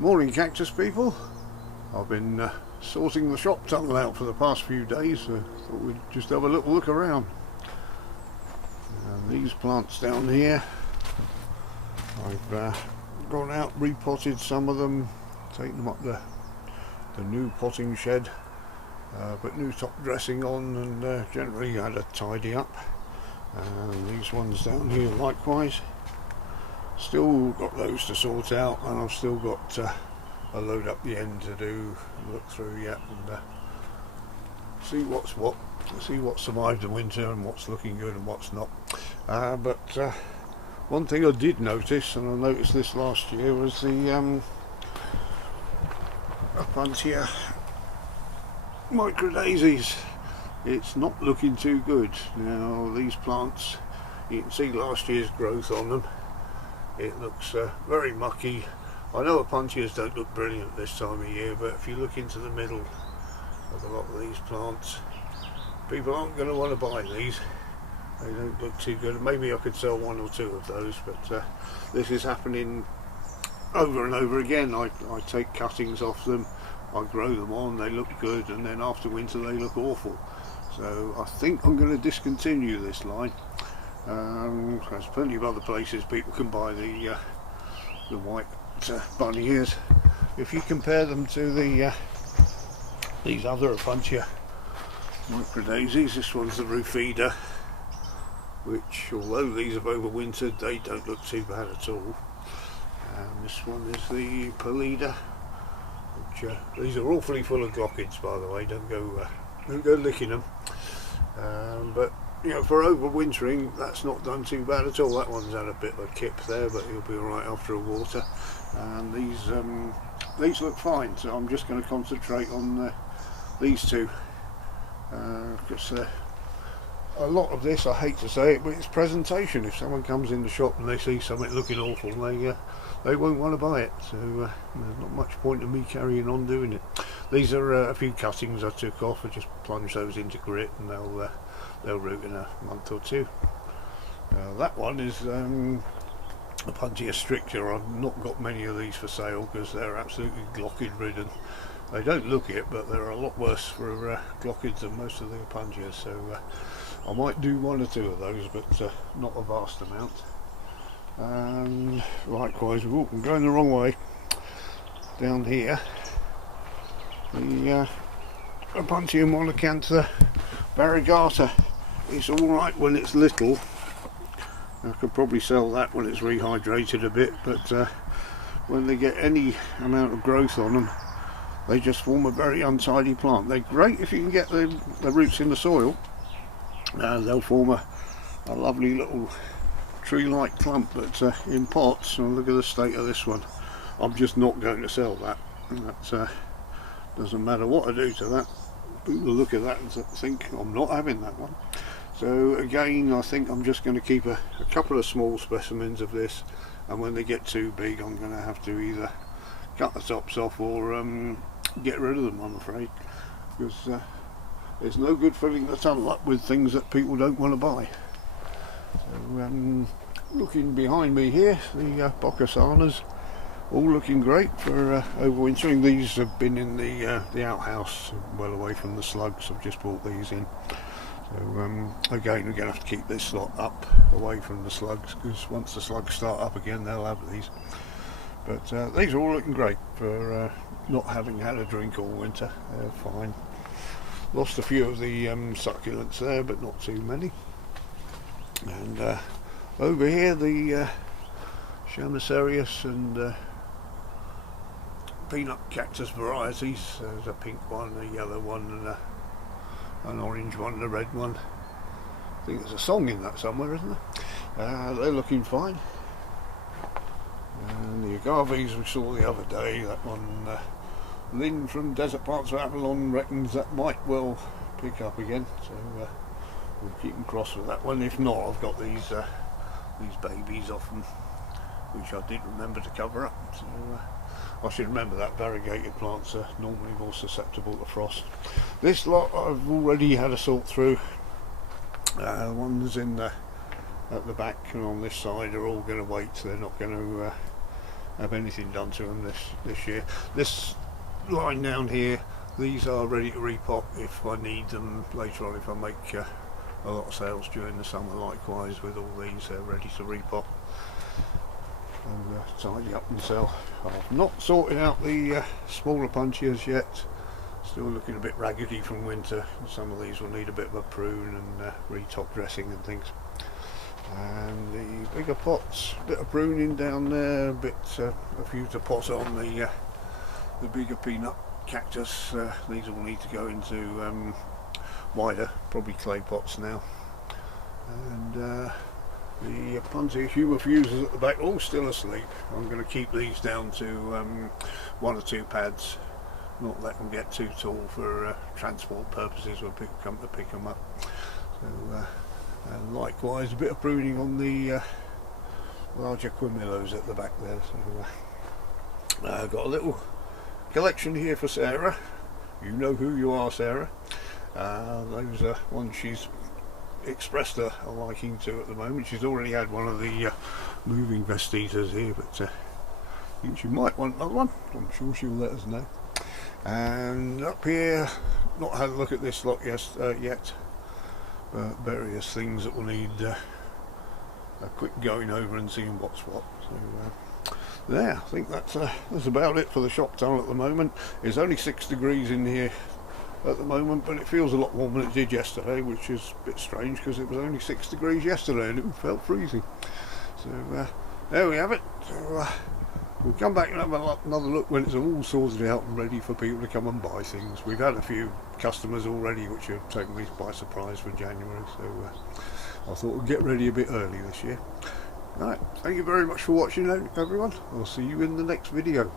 Morning cactus people. I've been sorting the shop tunnel out for the past few days, so thought we'd just have a little look around. And these plants down here, I've gone out, repotted some of them, taken them up the new potting shed, put new top dressing on, and generally had a tidy up. And these ones down here likewise. Still got those to sort out, and I've still got a load up the end to do, look through yet, and see what's what, see what survived the winter and what's looking good and what's not. But one thing I did notice, and I noticed this last year, was the Opuntia micro daisies. It's not looking too good. Now these plants, you can see last year's growth on them. It looks very mucky. I know Opuntias don't look brilliant this time of year, but if you look into the middle of a lot of these plants, people aren't going to want to buy these. They don't look too good. Maybe I could sell one or two of those, but this is happening over and over again. I take cuttings off them, I grow them on, they look good, and then after winter they look awful. So I think I'm going to discontinue this line. There's plenty of other places people can buy the white bunny ears. If you compare them to these other Opuntia micro daisies, this one's the Rufida, which although these have overwintered, they don't look too bad at all. And this one is the Polida, which these are awfully full of glockids, by the way. Don't go licking them. But you know, for overwintering, that's not done too bad at all. That one's had a bit of a kip there, but he'll be alright after a water. And these look fine, so I'm just going to concentrate on these two, because a lot of this, I hate to say it, but it's presentation. If someone comes in the shop and they see something looking awful, they won't want to buy it. So there's not much point in me carrying on doing it. These are a few cuttings I took off. I just plunged those into grit, and they'll root in a month or two. That one is Opuntia stricta. I've not got many of these for sale because they're absolutely glockid ridden. They don't look it, but they're a lot worse for glockids than most of the Opuntias, so I might do one or two of those, but not a vast amount. And likewise, I'm going the wrong way. Down here, the Opuntia monocantha variegata. It's alright when it's little. I could probably sell that when it's rehydrated a bit, but when they get any amount of growth on them, they just form a very untidy plant. They're great if you can get the roots in the soil. They'll form a lovely little tree-like clump, but in pots, and look at the state of this one. I'm just not going to sell that. That doesn't matter what I do to that. People look at that and think I'm not having that one. So again, I think I'm just going to keep a couple of small specimens of this, and when they get too big, I'm going to have to either cut the tops off or get rid of them, I'm afraid, because it's no good filling the tunnel up with things that people don't want to buy. So looking behind me here, the Boccasanas, all looking great for overwintering. These have been in the outhouse, well away from the slugs. I've just brought these in. So again, we're going to have to keep this lot up away from the slugs, because once the slugs start up again, they'll have these. But these are all looking great for not having had a drink all winter. They're fine. Lost a few of the succulents there, but not too many. And over here, the Chamaesyrius and peanut cactus varieties. There's a pink one, a yellow one, and an orange one, and a red one. I think there's a song in that somewhere, isn't there? They're looking fine. And the agaves we saw the other day, that one, Lynn from Desert Parts of Avalon reckons that might well pick up again. So we'll keep them crossed with that one. If not, I've got these babies off them, which I did remember to cover up. So I should remember that variegated plants are normally more susceptible to frost. This lot I've already had a sort through. The ones at the back and on this side are all going to wait. They're not going to have anything done to them this year. This line down here, these are ready to repot if I need them later on, if I make a lot of sales during the summer. Likewise with all these, they're ready to repot and tidy up and sell. I've not sorted out the smaller punchias yet, still looking a bit raggedy from winter. Some of these will need a bit of a prune and re-top dressing and things. And the bigger pots, a bit of pruning down there, a few to pot on the bigger peanut cactus. These all need to go into wider, probably clay pots now. And the punty humidifiers at the back, all still asleep. I'm going to keep these down to 1 or 2 pads, not let them get too tall for transport purposes when people come to pick them up. So, and likewise a bit of pruning on the larger quimillos at the back there. So I've got a little collection here for Sarah. You know who you are, Sarah. Those are ones she's expressed a liking to at the moment. She's already had one of the moving vestitas here, but I think she might want another one. I'm sure she'll let us know. And up here, not had a look at this lot yet. Various things that will need a quick going over and seeing what's what. So there, I think that's about it for the shop tunnel at the moment. It's only 6 degrees in here at the moment, but it feels a lot warmer than it did yesterday, which is a bit strange because it was only 6 degrees yesterday and it felt freezing. So there we have it. So, we'll come back and have another look when it's all sorted out and ready for people to come and buy things. We've had a few customers already which have taken me by surprise for January, so I thought we'd get ready a bit early this year. Right, thank you very much for watching everyone. I'll see you in the next video.